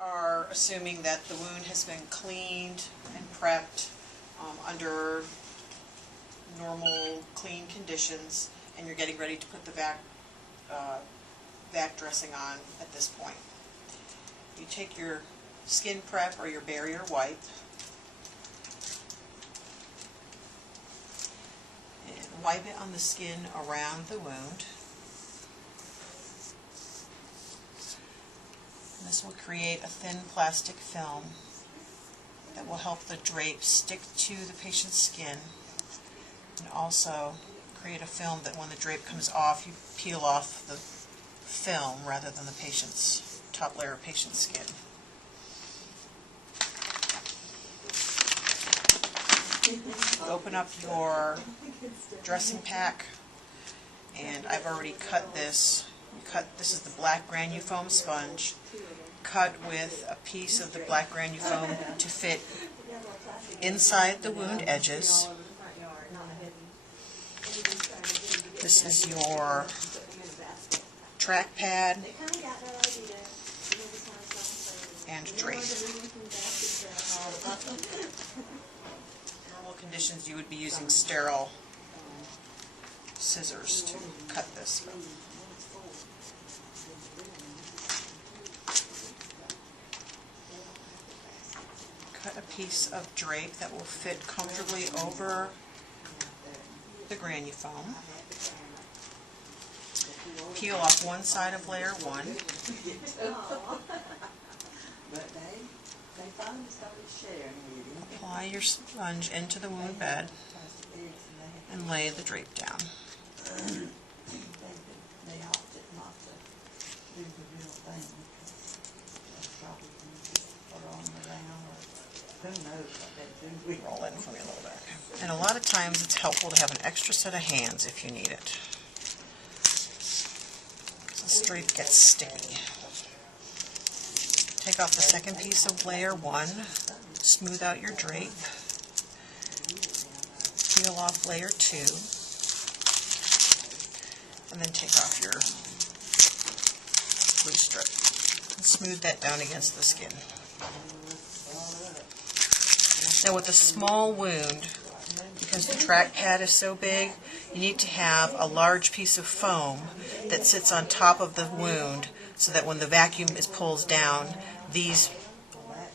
are assuming that the wound has been cleaned and prepped under normal, clean conditions, and you're getting ready to put the VAC dressing on at this point. You take your skin prep or your barrier wipe and wipe it on the skin around the wound. This will create a thin plastic film that will help the drape stick to the patient's skin, and also create a film that when the drape comes off, you peel off the film rather than the patient's top layer of patient's skin. Open up your dressing pack, and I've already cut this. This is the black granufoam sponge, cut with a piece of the black granufoam to fit inside the wound edges. This is your track pad and drape. In normal conditions you would be using sterile scissors to cut this. Cut a piece of drape that will fit comfortably over the granufoam. Peel off one side of layer 1. Apply your sponge into the wound bed and lay the drape down. Roll in for me a little bit. And a lot of times it's helpful to have an extra set of hands if you need it. This drape gets sticky. Take off the second piece of layer 1, smooth out your drape, peel off layer 2, and then take off your glue strip and smooth that down against the skin. Now with a small wound, because the track pad is so big, you need to have a large piece of foam that sits on top of the wound so that when the vacuum is pulled down, these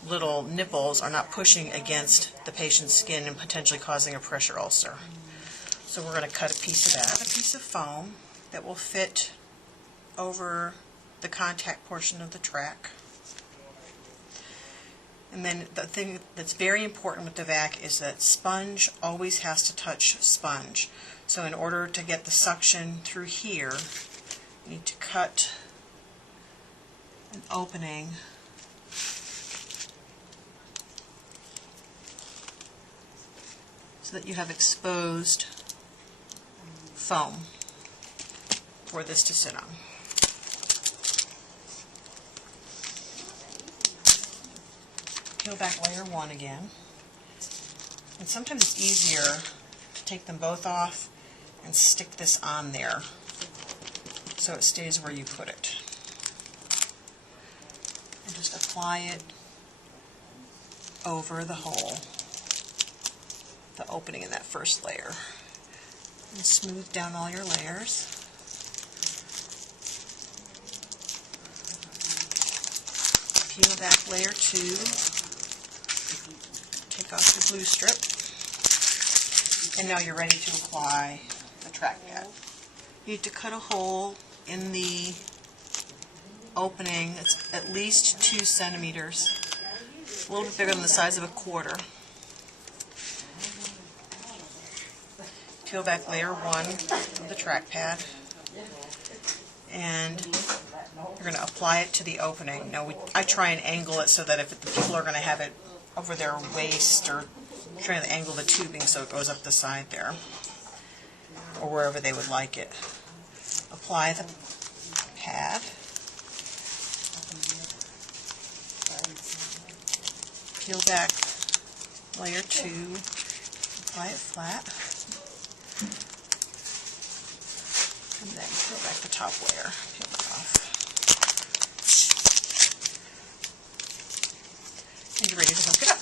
little nipples are not pushing against the patient's skin and potentially causing a pressure ulcer. So we're going to cut a piece of that, a piece of foam that will fit over the contact portion of the track. And then the thing that's very important with the VAC is that sponge always has to touch sponge. So in order to get the suction through here, you need to cut an opening so that you have exposed foam for this to sit on. Peel back layer 1 again, and sometimes it's easier to take them both off and stick this on there so it stays where you put it. And just apply it over the hole, the opening in that first layer, and smooth down all your layers. Peel back layer 2. Take off the glue strip, and now you're ready to apply the track pad. You need to cut a hole in the opening that's at least 2 centimeters, a little bit bigger than the size of a quarter. Peel back layer 1 of the track pad, and you're going to apply it to the opening. Now I try and angle it so that if the people are going to have it over their waist, or trying to angle the tubing so it goes up the side there, or wherever they would like it. Apply the pad. Peel back layer 2, apply it flat, and then peel back the top layer, peel it off. and you're ready to hook it up.